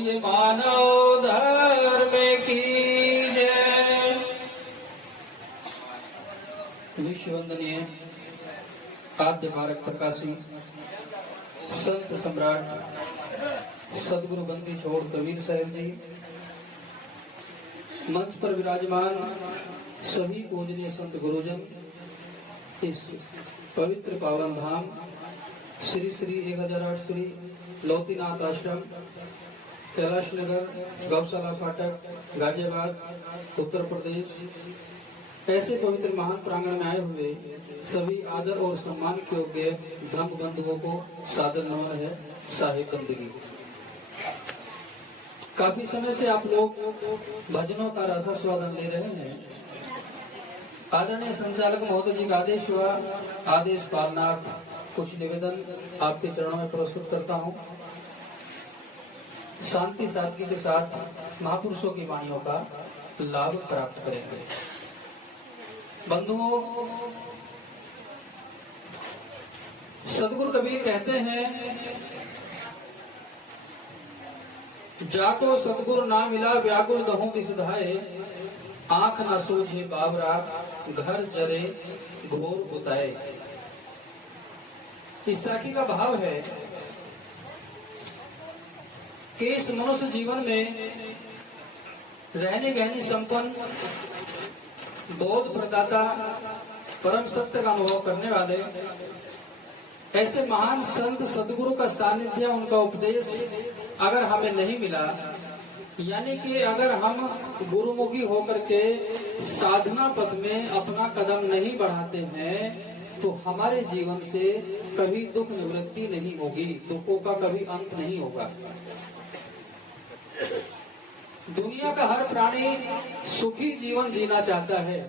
बोलिए मानव धर्म की जय। विश्व वंदनीय आद्य भारत प्रकाशी संत सम्राट सदगुरु बंदी छोड़ कबीर साहब जी, मंच पर विराजमान सभी पूजनीय संत गुरुजन, इस पवित्र पावन धाम श्री श्री 1008 श्री लौतीनाथ आश्रम, कैलाश नगर, गौशाला फाटक, गाजियाबाद, उत्तर प्रदेश, ऐसे पवित्र महान प्रांगण में आए हुए सभी आदर और सम्मान के योग्य धर्म बंधुओं को सादर नमन है। साहिब बंदगी। काफी समय से आप लोग भजनों का रसास्वादन ले रहे हैं। आदरणीय संचालक महोदय जी का आदेश हुआ, आदेश पालनार्थ कुछ निवेदन आपके चरणों में प्रस्तुत करता हूँ। शांति सादगी के साथ महापुरुषों की वाणियों का लाभ प्राप्त करेंगे। बंधुओं, सदगुरु कबीर कहते हैं, जाको सतगुरु ना मिला व्याकुल दहूं विसधाए, आंख न सूझे बाबरा घर जरे घोर बुताए। इस साखी का भाव है कि इस मनुष्य जीवन में रहने गहनी संपन्न, बोध प्रदाता, परम सत्य का अनुभव करने वाले ऐसे महान संत सदगुरु का सानिध्य, उनका उपदेश अगर हमें नहीं मिला, यानी कि अगर हम गुरुमुखी होकर के साधना पथ में अपना कदम नहीं बढ़ाते हैं, तो हमारे जीवन से कभी दुख निवृत्ति नहीं होगी, दुखों का कभी अंत नहीं होगा। दुनिया का हर प्राणी सुखी जीवन जीना चाहता है,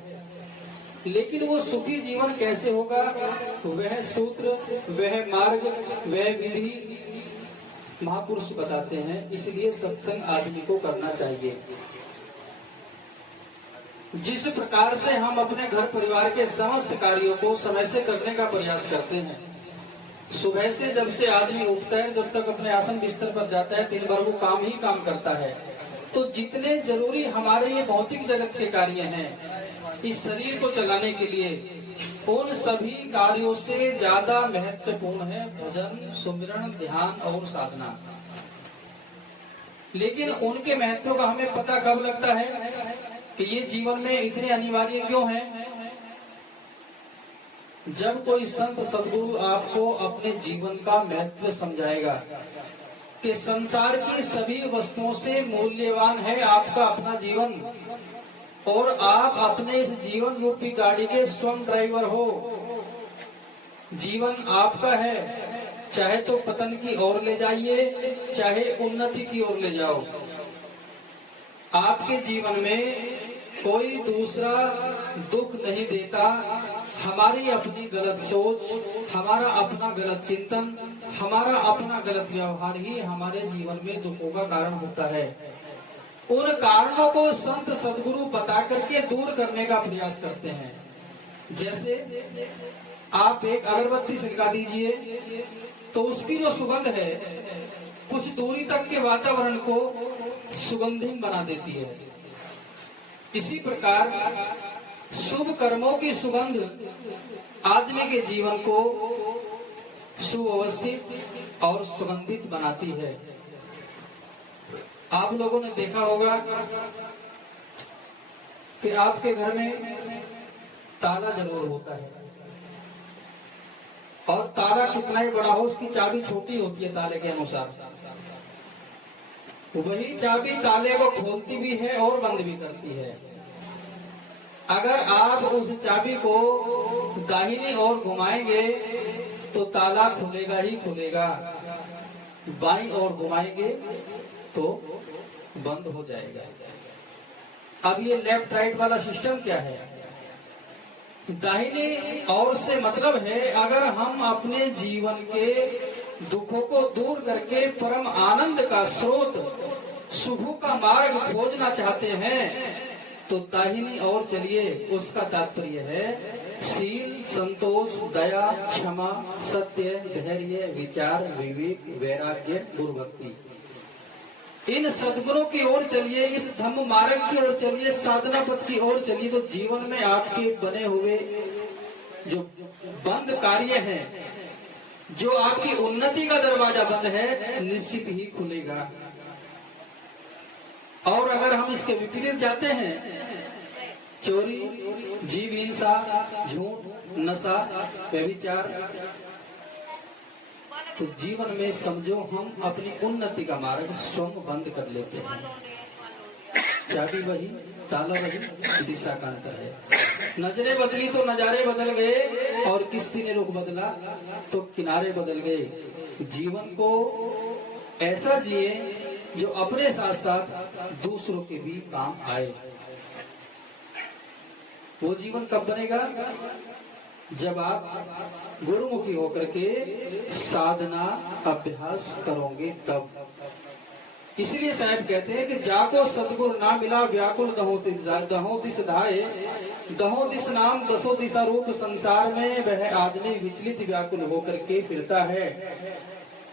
लेकिन वो सुखी जीवन कैसे होगा, वह सूत्र, वह मार्ग, वह विधि महापुरुष बताते हैं। इसलिए सत्संग आदमी को करना चाहिए। जिस प्रकार से हम अपने घर परिवार के समस्त कार्यों को समय से करने का प्रयास करते हैं, सुबह से जब से आदमी उठता है, जब तक अपने आसन बिस्तर पर जाता है, दिन भर वो काम ही काम करता है। तो जितने जरूरी हमारे ये भौतिक जगत के कार्य हैं, इस शरीर को चलाने के लिए, उन सभी कार्यों से ज्यादा महत्वपूर्ण है भजन, सुमिरन, ध्यान और साधना। लेकिन उनके महत्व का हमें पता कब लगता है कि ये जीवन में इतने अनिवार्य क्यों हैं? जब कोई संत सदगुरु आपको अपने जीवन का महत्व समझाएगा कि संसार की सभी वस्तुओं से मूल्यवान है आपका अपना जीवन, और आप अपने इस जीवन रूपी गाड़ी के स्वयं ड्राइवर हो। जीवन आपका है, चाहे तो पतन की ओर ले जाइए, चाहे उन्नति की ओर ले जाओ। आपके जीवन में कोई दूसरा दुख नहीं देता। हमारी अपनी गलत सोच, हमारा अपना गलत चिंतन, हमारा अपना गलत व्यवहार ही हमारे जीवन में दुखों का कारण होता है। उन कारणों को संत सदगुरु बता करके दूर करने का प्रयास करते हैं। जैसे आप एक अगरबत्ती सिलका दीजिए, तो उसकी जो सुगंध है कुछ दूरी तक के वातावरण को सुगंधिम बना देती है। इसी प्रकार शुभ कर्मों की सुगंध आदमी के जीवन को सुव्यवस्थित और सुगंधित बनाती है। आप लोगों ने देखा होगा कि आपके घर में ताला जरूर होता है, और ताला कितना ही बड़ा हो, उसकी चाबी छोटी होती है ताले के अनुसार। वही चाबी ताले को खोलती भी है और बंद भी करती है। अगर आप उस चाबी को दाहिनी ओर घुमाएंगे तो ताला खुलेगा ही खुलेगा, बाईं ओर घुमाएंगे तो बंद हो जाएगा। अब ये लेफ्ट राइट वाला सिस्टम क्या है? दाहिनी ओर से मतलब है, अगर हम अपने जीवन के दुखों को दूर करके परम आनंद का स्रोत, शुभ का मार्ग खोजना चाहते हैं, तो दाहिनी ओर चलिए। उसका तात्पर्य है शील, संतोष, दया, क्षमा, सत्य, धैर्य, विचार, विवेक, वैराग्य, गुरु भक्ति। इन सद्गुणों की ओर चलिए, इस धम्म मार्ग की ओर चलिए, साधना पथ की ओर चलिए, तो जीवन में आपके बने हुए जो बंद कार्य हैं, जो आपकी उन्नति का दरवाजा बंद है, निश्चित ही खुलेगा। और अगर हम इसके विपरीत जाते हैं, चोरी, जीव हिंसा, झूठ, नशा, व्यभिचार, तो जीवन में समझो हम अपनी उन्नति का मार्ग स्वयं बंद कर लेते हैं। चाबी वही, ताला वही, दिशा का अंतर है। नजरें बदली तो नजारे बदल गए, और किस्ती ने रुख बदला तो किनारे बदल गए। जीवन को ऐसा जिए जो अपने साथ साथ दूसरों के भी काम आए। वो जीवन कब बनेगा? जब आप गुरुमुखी होकर के साधना अभ्यास करोगे तब। इसलिए साहब कहते हैं कि जाको सदगुरु ना मिला व्याकुल दहो दिस धाये, दहो दिस नाम दसो दिशा रूप संसार में वह आदमी विचलित व्याकुल होकर के फिरता है।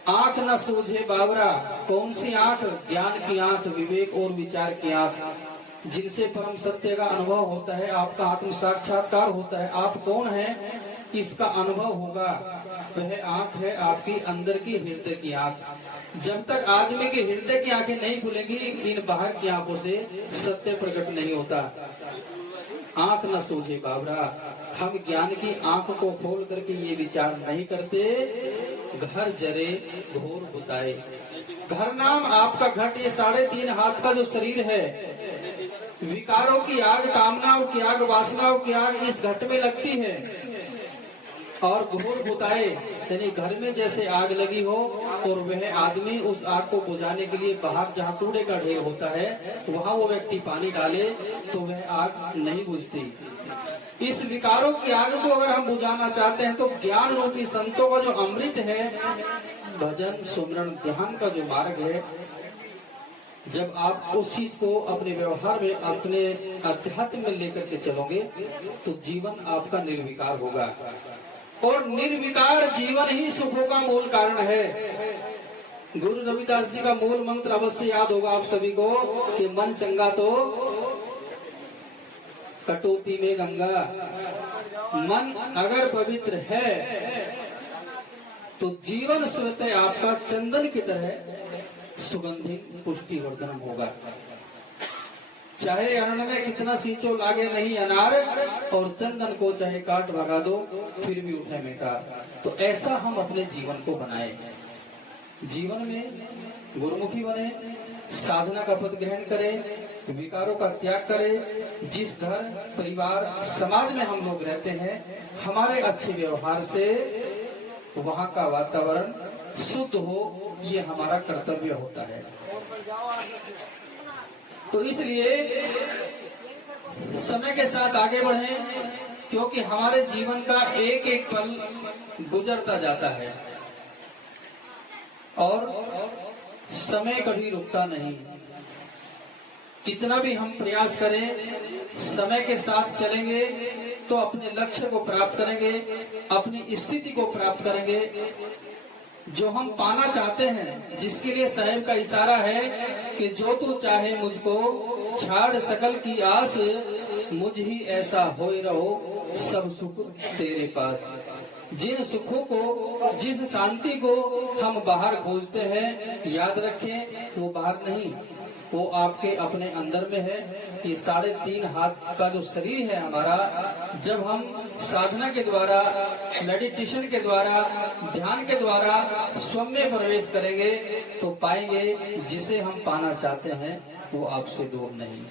आंख न सूझे बावरा, कौन सी आंख? ज्ञान की आंख, विवेक और विचार की आंख, जिनसे परम सत्य का अनुभव होता है, आपका आत्म साक्षात्कार होता है। आप कौन हैं इसका अनुभव होगा, वह आंख है आपकी अंदर की हृदय की आंख। जब तक आदमी के हृदय की आंखें नहीं खुलेंगी, इन बाहर की आंखों से सत्य प्रकट नहीं होता। आंख न सूझे बाबरा, हम ज्ञान की आंख को खोल करके ये विचार नहीं करते, घर जरे घोर बुताए। घर नाम आपका घट, ये 3.5 हाथ का जो शरीर है, विकारों की आग, कामनाओं की आग, वासनाओं की आग इस घट में लगती है। और घोर बुताए यानी घर में जैसे आग लगी हो, और वह आदमी उस आग को बुझाने के लिए बाहर जहाँ कूड़े का ढेर होता है, वहाँ वो व्यक्ति पानी डाले तो वह आग नहीं बुझती। इस विकारों की आग को अगर हम बुझाना चाहते हैं, तो ज्ञान रूपी संतों का जो अमृत है, भजन सुमरण ध्यान का जो मार्ग है, जब आप उस चीज को अपने व्यवहार में, अपने अध्यात्म में लेकर के चलोगे, तो जीवन आपका निर्विकार होगा। और निर्विकार जीवन ही सुखों का मूल कारण है। गुरु रविदास जी का मूल मंत्र अवश्य याद होगा आप सभी को कि मन चंगा तो कटौती में गंगा। मन अगर पवित्र है तो जीवन स्वतः आपका चंदन की तरह सुगंधि पुष्टिवर्धन होगा। चाहे अरण में कितना सींचो लागे नहीं अनार, और चंदन को चाहे काट भगा दो फिर भी उठे मेकार। तो ऐसा हम अपने जीवन को बनाए, जीवन में गुरुमुखी बने, साधना का पद ग्रहण करें, विकारों का त्याग करें। जिस घर परिवार समाज में हम लोग रहते हैं, हमारे अच्छे व्यवहार से वहाँ का वातावरण शुद्ध हो, ये हमारा कर्तव्य होता है। तो इसलिए समय के साथ आगे बढ़ें, क्योंकि हमारे जीवन का एक एक पल गुजरता जाता है और समय कभी रुकता नहीं। कितना भी हम प्रयास करें, समय के साथ चलेंगे तो अपने लक्ष्य को प्राप्त करेंगे, अपनी स्थिति को प्राप्त करेंगे। जो हम पाना चाहते हैं, जिसके लिए साहिब का इशारा है कि जो तू चाहे मुझको, छाड़ सकल की आस, मुझ ही ऐसा होए रहो, सब सुख तेरे पास। जिन सुखों को, जिस शांति को हम बाहर खोजते हैं, याद रखें वो बाहर नहीं, वो आपके अपने अंदर में है। ये 3.5 हाथ का जो शरीर है हमारा, जब हम साधना के द्वारा, मेडिटेशन के द्वारा, ध्यान के द्वारा स्वयं में प्रवेश करेंगे, तो पाएंगे जिसे हम पाना चाहते हैं वो आपसे दूर नहीं।